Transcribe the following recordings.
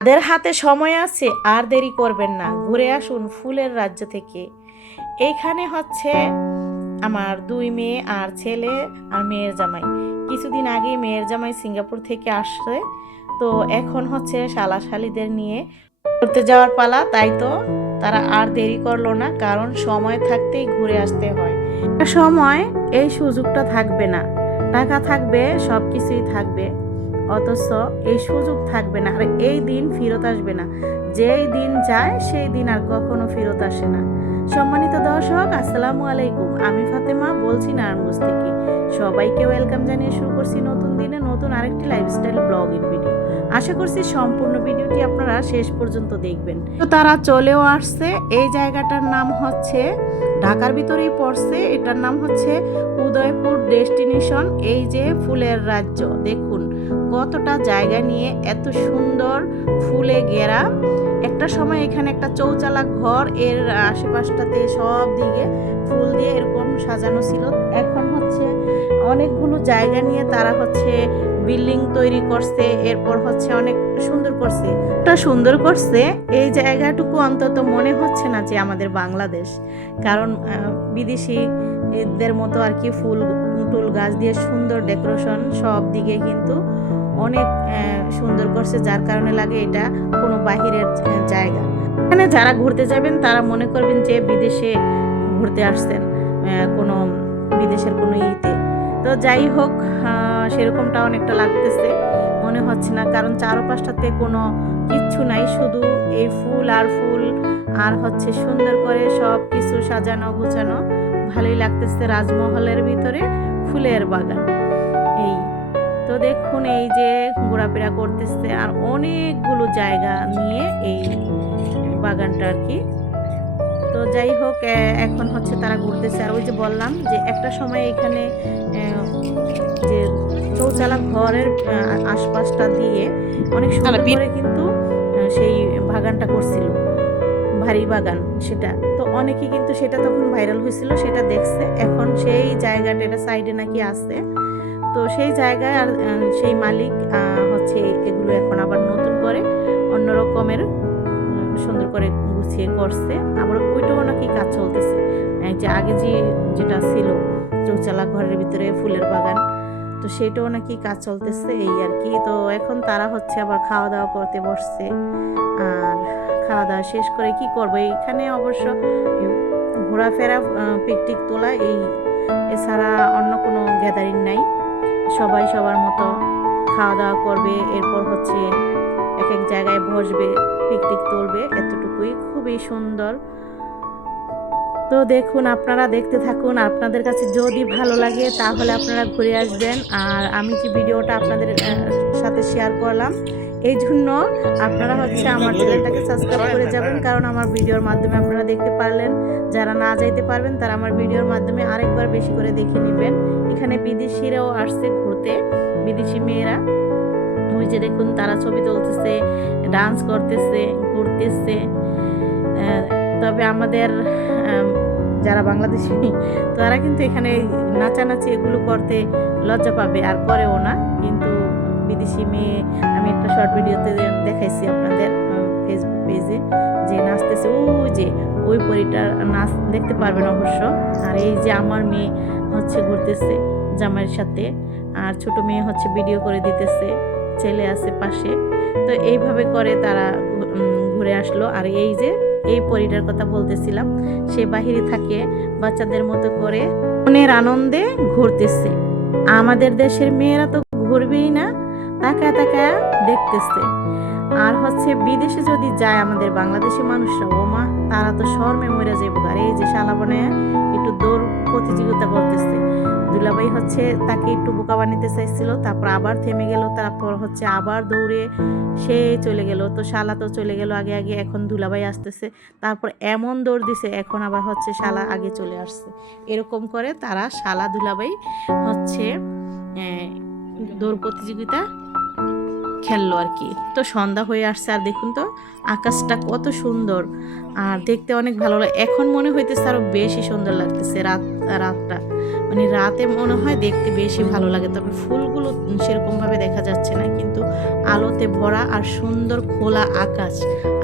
যাদের হাতে সময় আছে আর দেরি করবেন না, ঘুরে আসুন ফুলের রাজ্য থেকে। এইখানে হচ্ছে আমার 2 মেয়ে আর ছেলে আর মেয়ের জামাই। কিছুদিন আগে মেয়ের জামাই সিঙ্গাপুর থেকে আসছে, তো এখন হচ্ছে শালা শালিদের নিয়ে ঘুরতে যাওয়ার পালা। তাই তো তারা আর দেরি করলো না, কারণ সময় থাকতেই ঘুরে আসতে হয়। সময় এই সুযোগটা থাকবে না, টাকা থাকবে, সব কিছুই থাকবে, অথচ এই সুযোগ থাকবে না, আর এই দিন ফেরত আসবে না। যেই দিন যায় সেই দিন আর কখনো ফেরত আসে না। সম্মানিত দর্শক, আসসালামু আলাইকুম। আমি ফাতেমা বলছি নারায়ণগঞ্জ থেকে। সবাইকে ওয়েলকাম জানিয়ে শুরু করছি নতুন দিনে নতুন আরেকটি লাইফস্টাইল ব্লগের ভিডিও। আশা করছি সম্পূর্ণ ভিডিওটি আপনারা শেষ পর্যন্ত দেখবেন। তো তারা চলেও আসছে। এই জায়গাটার নাম হচ্ছে, ঢাকার ভিতরেই পড়ছে, এটার নাম হচ্ছে উদয়পুর ডেস্টিনেশন। এই যে ফুলের রাজ্য, দেখুন কতটা জায়গা নিয়ে এত সুন্দর ফুলে ঘেরা। একটা সময় এখানে একটা চৌচালা ঘর, এর আশেপাশটাতে সব দিকে ফুল দিয়ে এরকম সাজানো ছিল। এখন হচ্ছে অনেকগুলো জায়গা নিয়ে তারা হচ্ছে বিল্ডিং তৈরি করছে, এরপর হচ্ছে অনেক সুন্দর করছে। এটা সুন্দর করছে, এই জায়গাটুকু অন্তত মনে হচ্ছে না যে আমাদের বাংলাদেশ, কারণ বিদেশিদের মতো আর কি ফুল টুল গাছ দিয়ে সুন্দর ডেকোরেশন সব দিকে কিন্তু অনেক সুন্দর করছে, যার কারণে লাগে এটা কোনো বাহিরের জায়গা। এখানে যারা ঘুরতে যাবেন তারা মনে করবেন যে বিদেশে ঘুরতে আসছেন, কোনো বিদেশের কোনো ইতে। তো যাই হোক, সেরকমটা অনেকটা লাগতেছে, মনে হচ্ছে না, কারণ চারপাশটাতে কোনো কিচ্ছু নাই, শুধু এই ফুল আর ফুল, আর হচ্ছে সুন্দর করে সব কিছু সাজানো গুছানো। ভালোই লাগতেছে, রাজমহলের ভিতরে ফুলের বাগান। এই তো দেখুন, এই যে ঘোরাফেরা করতেছে, আর অনেকগুলো জায়গা নিয়ে এই বাগানটা আর কি। তো যাই হোক, এখন হচ্ছে তারা ঘুরতেছে। আর ওই যে বললাম যে একটা সময় এখানে যে চৌচালা ঘরের আশপাশটা দিয়ে অনেক সুন্দর করে কিন্তু সেই বাগানটা করছিল, ভারী বাগান সেটা। তো অনেকে কিন্তু সেটা তখন ভাইরাল হয়েছিল, সেটা দেখছে। এখন সেই জায়গাটা এটা সাইডে নাকি আছে, তো সেই জায়গায় আর সেই মালিক হচ্ছে এগুলো এখন আবার নতুন করে অন্য রকমের সুন্দর করে গুছিয়ে করছে। আবার ওইটাও নাকি কাজ চলতেছে, যে আগে যেটা ছিল চৌচালা ঘরের ভিতরে ফুলের বাগান, তো সেটাও নাকি কাজ চলতেছে, এই আর কি। তো এখন তারা হচ্ছে আবার খাওয়া দাওয়া করতে বসছে। আর খাওয়া দাওয়া শেষ করে কি করবো, এইখানে অবশ্য ঘোরাফেরা, পিকনিক তোলা, এই এছাড়া অন্য কোনো গ্যাদারিং নাই। সবাই সবার মতো খাওয়া দাওয়া করবে, এরপর হচ্ছে এক এক জায়গায় বসবে, পিকনিক তুলবে, এতটুকুই। খুবই সুন্দর। তো দেখুন, আপনারা দেখতে থাকুন। আপনাদের কাছে যদি ভালো লাগে তাহলে আপনারা ঘুরে আসবেন। আর আমি যে ভিডিওটা আপনাদের সাথে শেয়ার করলাম, এই জন্য আপনারা হচ্ছে আমার চ্যানেলটাকে সাবস্ক্রাইব করে যাবেন, কারণ আমার ভিডিওর মাধ্যমে আপনারা দেখতে পারলেন। যারা না যাইতে পারবেন তারা আমার ভিডিওর মাধ্যমে আরেকবার বেশি করে দেখে নেবেন। এখানে বিদেশিরাও আসছে ঘুরতে, বিদেশি মেয়েরা। ওই যে দেখুন, তারা ছবি তুলতেছে, ডান্স করতেছে, ঘুরতেছে। তবে আমাদের যারা বাংলাদেশি তারা কিন্তু এখানে নাচানাচি এগুলো করতে লজ্জা পাবে, আর করেও না। কিন্তু বিদেশি মেয়ে, আমি একটা শর্ট ভিডিওতে দেখাইছি আপনাদের ফেসবুক পেজে, যে নাচতেছে, ওই যে ওই পরিটার নাচ দেখতে পারবেন অবশ্য। আর এই যে আমার মেয়ে হচ্ছে ঘুরতেছে জামাইয়ের সাথে, আর ছোট মেয়ে হচ্ছে ভিডিও করে দিতেছে, ছেলে আছে পাশে। তো এইভাবে করে তারা ঘুরে আসলো। আর এই যে এই পরিটার কথা বলতেছিলাম, সে বাহিরে থাকে বাচ্চাদের মতো করে মনের আনন্দে ঘুরতেছে। আমাদের দেশের মেয়েরা তো ঘুরবেই না, তাকায় তাকায় দেখতেছে। আর হচ্ছে বিদেশে যদি যায় আমাদের বাংলাদেশি মানুষরা, ওমা, তারা তো শরমে মরে যাইব। আর এই যে শালা বানায় একটু দৌড় প্রতিযোগিতা করতেছে। দুলাভাই হচ্ছে তাকে একটু বোকা বানাতে চাইছিল, তারপর আবার থেমে গেল, তারপর হচ্ছে আবার দৌড়ে সে চলে গেল। তো শালা তো চলে গেল আগে আগে, এখন দুলাভাই আসতেছে, তারপর এমন দৌড় দিছে, এখন আবার হচ্ছে শালা আগে চলে আসছে। এরকম করে তারা শালা দুলাভাই হচ্ছে দৌড় প্রতিযোগিতা খেললো আর কি। তো সন্ধ্যা হয়ে আসছে, আর দেখুন তো আকাশটা কত সুন্দর, আর দেখতে অনেক ভালো লাগে। এখন মনে হইতেছে আরো বেশি সুন্দর লাগতেছে রাতটা, মানে রাতে মনে হয় দেখতে বেশি ভালো লাগে, তবে ফুলগুলো সেরকমভাবে দেখা যাচ্ছে না, কিন্তু আলোতে ভরা আর সুন্দর খোলা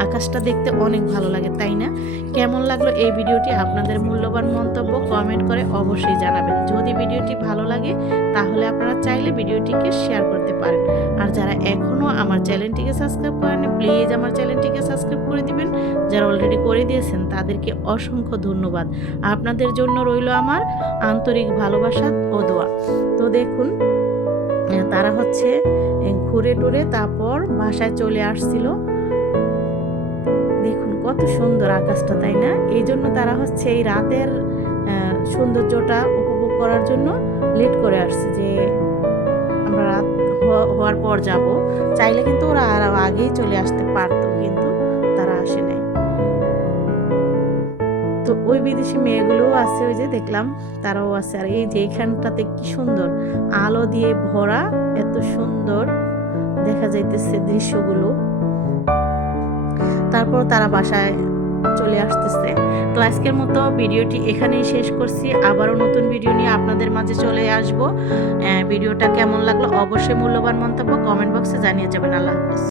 আকাশটা দেখতে অনেক ভালো লাগে, তাই না? কেমন লাগলো এই ভিডিওটি? আপনাদের মূল্যবান মন্তব্য কমেন্ট করে অবশ্যই জানাবেন। যদি ভিডিওটি ভালো লাগে তাহলে আপনারা চাইলে ভিডিওটিকে শেয়ার করতে পারেন। আর যারা এখনও আমার চ্যানেলটিকে সাবস্ক্রাইব করেনি, প্লিজ আমার চ্যানেলটিকে সাবস্ক্রাইব করে দিবেন। যারা অলরেডি করে দিয়েছেন তাদেরকে অসংখ্য ধন্যবাদ। আপনাদের জন্য রইল আমার আন্তরিক ভালোবাসা ও দোয়া। তো দেখুন তারা হচ্ছে ঘুরে টুরে তারপর বাসায় চলে আসছিল। দেখুন কত সুন্দর আকাশটা, তাই না? এই জন্য তারা হচ্ছে এই রাতের সৌন্দর্যটা উপভোগ করার জন্য লেট করে আসছে, যে আমরা রাত হওয়ার পর যাব। চাইলে কিন্তু ওরা আরো আগেই চলে আসতে পারতো, কিন্তু তারা আসে নাই। তো ওই বিদেশি মেয়েগুলোও আছে, ওই যে দেখলাম তারাও আছে। আর এই যে এখানটাতে কি সুন্দর আলো দিয়ে ভরা, এত সুন্দর দেখা যাইতেছে দৃশ্যগুলো। তারপর তারা বাসায় চলে আসতেছে। তো আজকের মতো ভিডিওটি এখানেই শেষ করছি। আবারও নতুন ভিডিও নিয়ে আপনাদের মাঝে চলে আসব। ভিডিওটা কেমন লাগলো অবশ্যই মূল্যবান মন্তব্য কমেন্ট বক্সে জানিয়ে যাবেন। আল্লাহ হাফেজ।